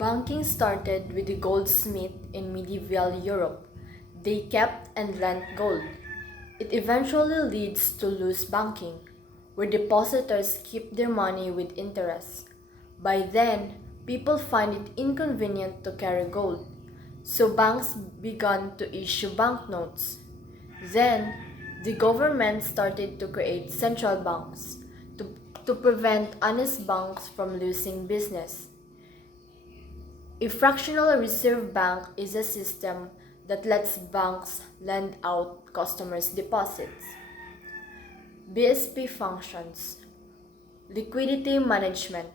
Banking started with the goldsmith in medieval Europe. They kept and lent gold. It eventually leads to loose banking, where depositors keep their money with interest. By then, people find it inconvenient to carry gold, so banks began to issue banknotes. Then, the government started to create central banks to prevent honest banks from losing business. A fractional reserve bank is a system that lets banks lend out customers' deposits. BSP functions. Liquidity management.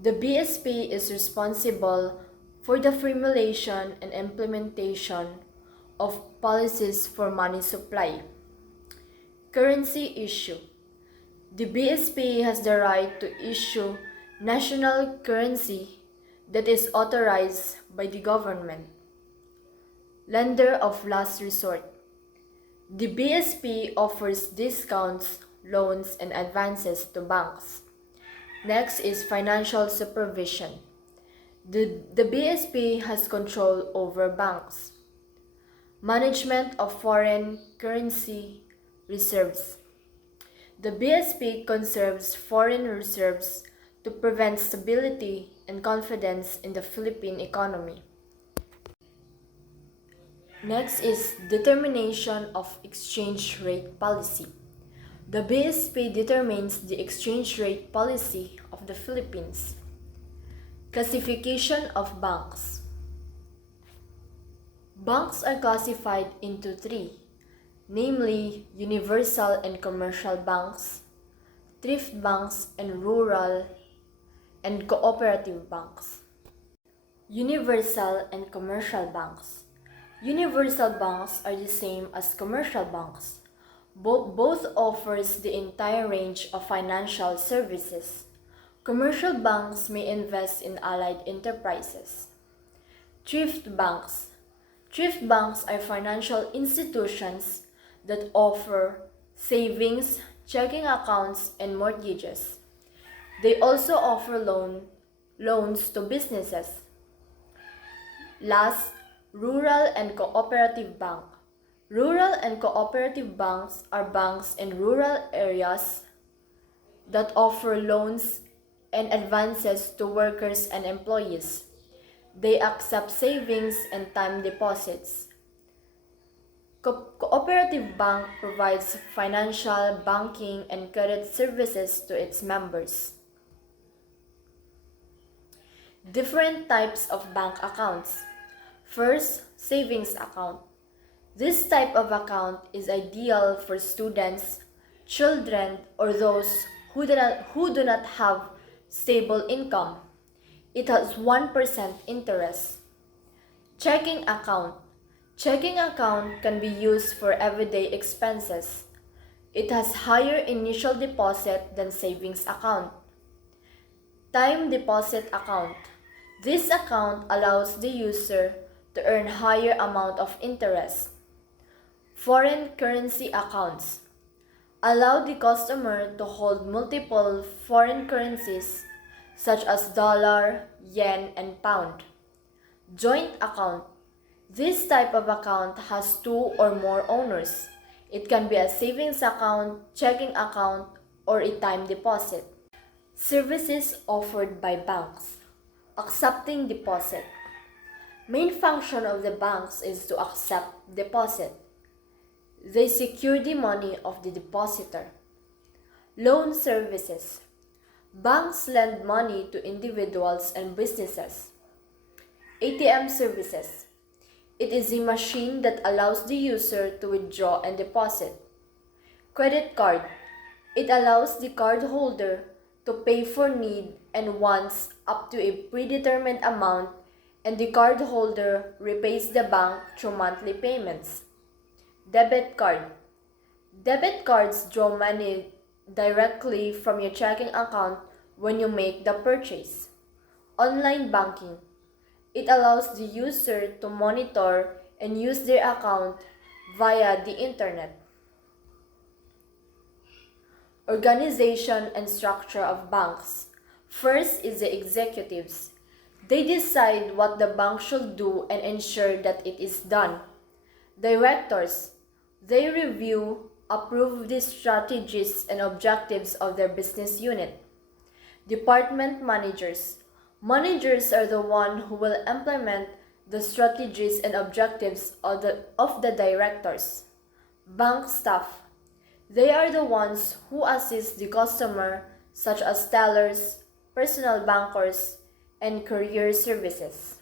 The BSP is responsible for the formulation and implementation of policies for money supply. Currency issue. The BSP has the right to issue national currency that is authorized by the government. Lender of last resort. The BSP offers discounts, loans, and advances to banks. Next is financial supervision. The BSP has control over banks. Management of foreign currency reserves. The BSP conserves foreign reserves to prevent stability and confidence in the Philippine economy. Next is determination of exchange rate policy. The BSP determines the exchange rate policy of the Philippines. Classification of banks. Banks are classified into three, namely universal and commercial banks, thrift banks, and rural and cooperative banks. Universal and commercial banks. Universal banks are the same as commercial banks. Both offers the entire range of financial services. Commercial banks may invest in allied enterprises. Thrift banks. Thrift banks are financial institutions that offer savings, checking accounts, and mortgages. They also offer loans to businesses. Last, rural and cooperative bank. Rural and cooperative banks are banks in rural areas that offer loans and advances to workers and employees. They accept savings and time deposits. Cooperative bank provides financial, banking, and credit services to its members. Different types of bank accounts. First, savings account. This type of account is ideal for students, children, or those who do not have stable income. It has 1% interest. Checking account. Checking account can be used for everyday expenses. It has higher initial deposit than savings account. Time deposit account. This account allows the user to earn higher amount of interest. Foreign currency accounts allow the customer to hold multiple foreign currencies such as dollar, yen, and pound. Joint account. This type of account has two or more owners. It can be a savings account, checking account, or a time deposit. Services offered by banks. Accepting deposit. Main function of the banks is to accept deposit. They secure the money of the depositor. Loan services. Banks lend money to individuals and businesses. ATM services. It is a machine that allows the user to withdraw and deposit. Credit card. It allows the cardholder to pay for need and wants up to a predetermined amount, and the cardholder repays the bank through monthly payments. Debit card. Debit cards draw money directly from your checking account when you make the purchase. Online banking. It allows the user to monitor and use their account via the internet. Organization and structure of banks. First is the executives. They decide what the bank should do and ensure that it is done. Directors, they review, approve the strategies and objectives of their business unit. Department managers. Managers are the one who will implement the strategies and objectives of the directors. Bank staff. They are the ones who assist the customer, such as tellers, personal bankers, and courier services.